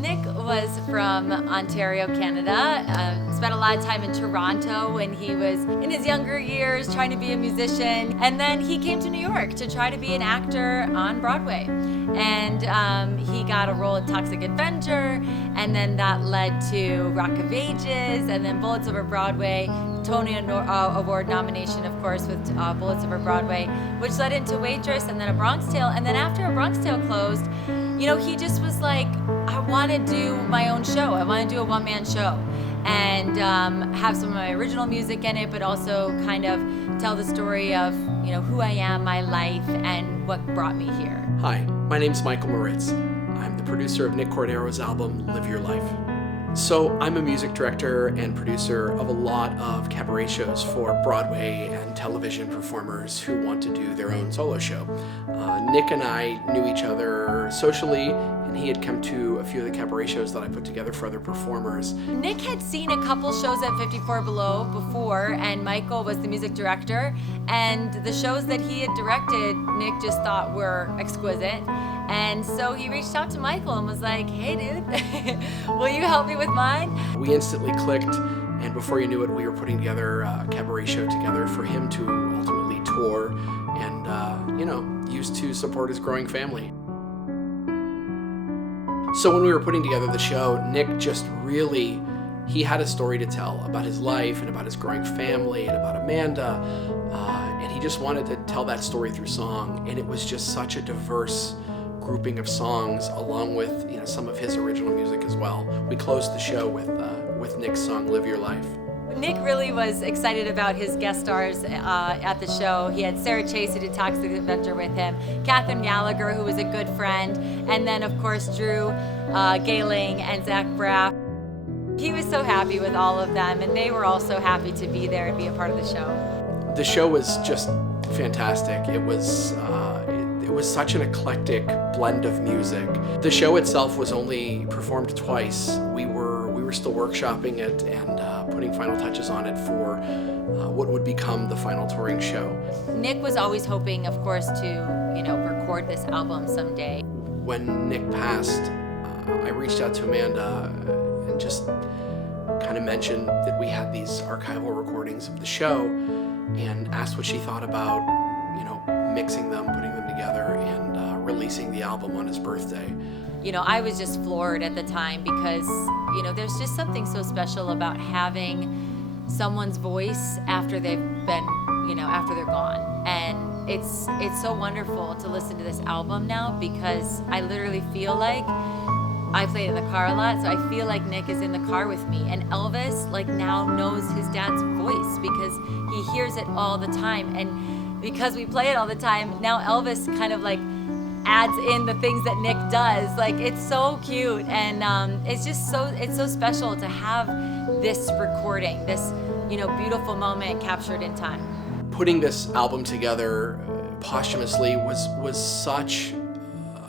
Nick was from Ontario, Canada. Spent a lot of time in Toronto when he was in his younger years trying to be a musician. And then he came to New York to try to be an actor on Broadway. And he got a role in Toxic Avenger, and then that led to Rock of Ages, and then Bullets Over Broadway, Tony Award nomination, of course, with Bullets Over Broadway, which led into Waitress, and then A Bronx Tale. And then after A Bronx Tale closed, you know, he just was like, I want to do my own show. I want to do a one-man show and have some of my original music in it, but also kind of tell the story of, you know, who I am, my life, and what brought me here. Hi, my name's Michael Moritz. I'm the producer of Nick Cordero's album, Live Your Life. So I'm a music director and producer of a lot of cabaret shows for Broadway and television performers who want to do their own solo show. Nick and I knew each other socially, and he had come to a few of the cabaret shows that I put together for other performers. Nick had seen a couple shows at 54 Below before, and Michael was the music director, and the shows that he had directed, Nick just thought were exquisite. And so he reached out to Michael and was like, hey dude, will you help me with mine? We instantly clicked, and before you knew it, we were putting together a cabaret show together for him to ultimately tour and, use to support his growing family. So when we were putting together the show, Nick just really, he had a story to tell about his life and about his growing family and about Amanda, and he just wanted to tell that story through song, and it was just such a diverse grouping of songs, along with some of his original music as well. We closed the show with Nick's song "Live Your Life." Nick really was excited about his guest stars at the show. He had Sarah Chase, who did Toxic Avenger with him, Catherine Gallagher, who was a good friend, and then of course Drew Gayling and Zach Braff. He was so happy with all of them, and they were all so happy to be there and be a part of the show. The show was just fantastic. It was such an eclectic blend of music. The show itself was only performed twice. We were still workshopping it and putting final touches on it for what would become the final touring show. Nick was always hoping, of course, to record this album someday. When Nick passed, I reached out to Amanda and just kind of mentioned that we had these archival recordings of the show and asked what she thought about mixing them, putting them together, and releasing the album on his birthday. I was just floored at the time because, there's just something so special about having someone's voice after they've been, after they're gone. And it's so wonderful to listen to this album now because I literally feel like I played in the car a lot, so I feel like Nick is in the car with me. And Elvis, now knows his dad's voice because he hears it all the time. And because we play it all the time, now Elvis kind of adds in the things that Nick does. It's so cute, and it's so special to have this recording, this beautiful moment captured in time. Putting this album together posthumously was such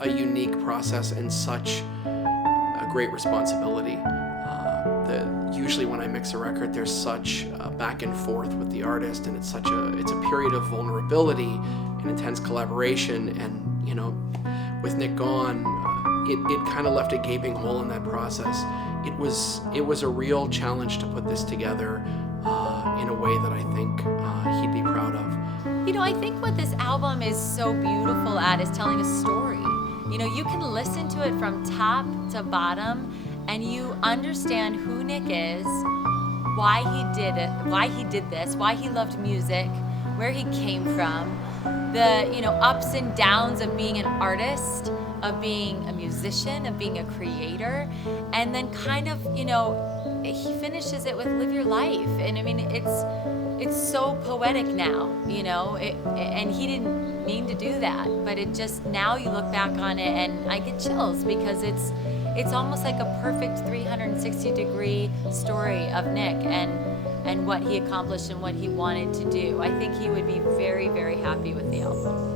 a unique process and such a great responsibility. Usually when I mix a record, there's such a back and forth with the artist, and it's a period of vulnerability and intense collaboration. And with Nick gone, it kind of left a gaping hole in that process. It was a real challenge to put this together in a way that I think he'd be proud of. I think what this album is so beautiful at is telling a story. You can listen to it from top to bottom, and you understand who Nick is, why he did it, why he did this, why he loved music, where he came from, the ups and downs of being an artist, of being a musician, of being a creator, and then kind of he finishes it with "Live Your Life," and I mean it's so poetic now, and he didn't mean to do that, but it just, now you look back on it and I get chills because it's almost like a perfect 360-degree story of Nick and what he accomplished and what he wanted to do. I think he would be very, very happy with the album.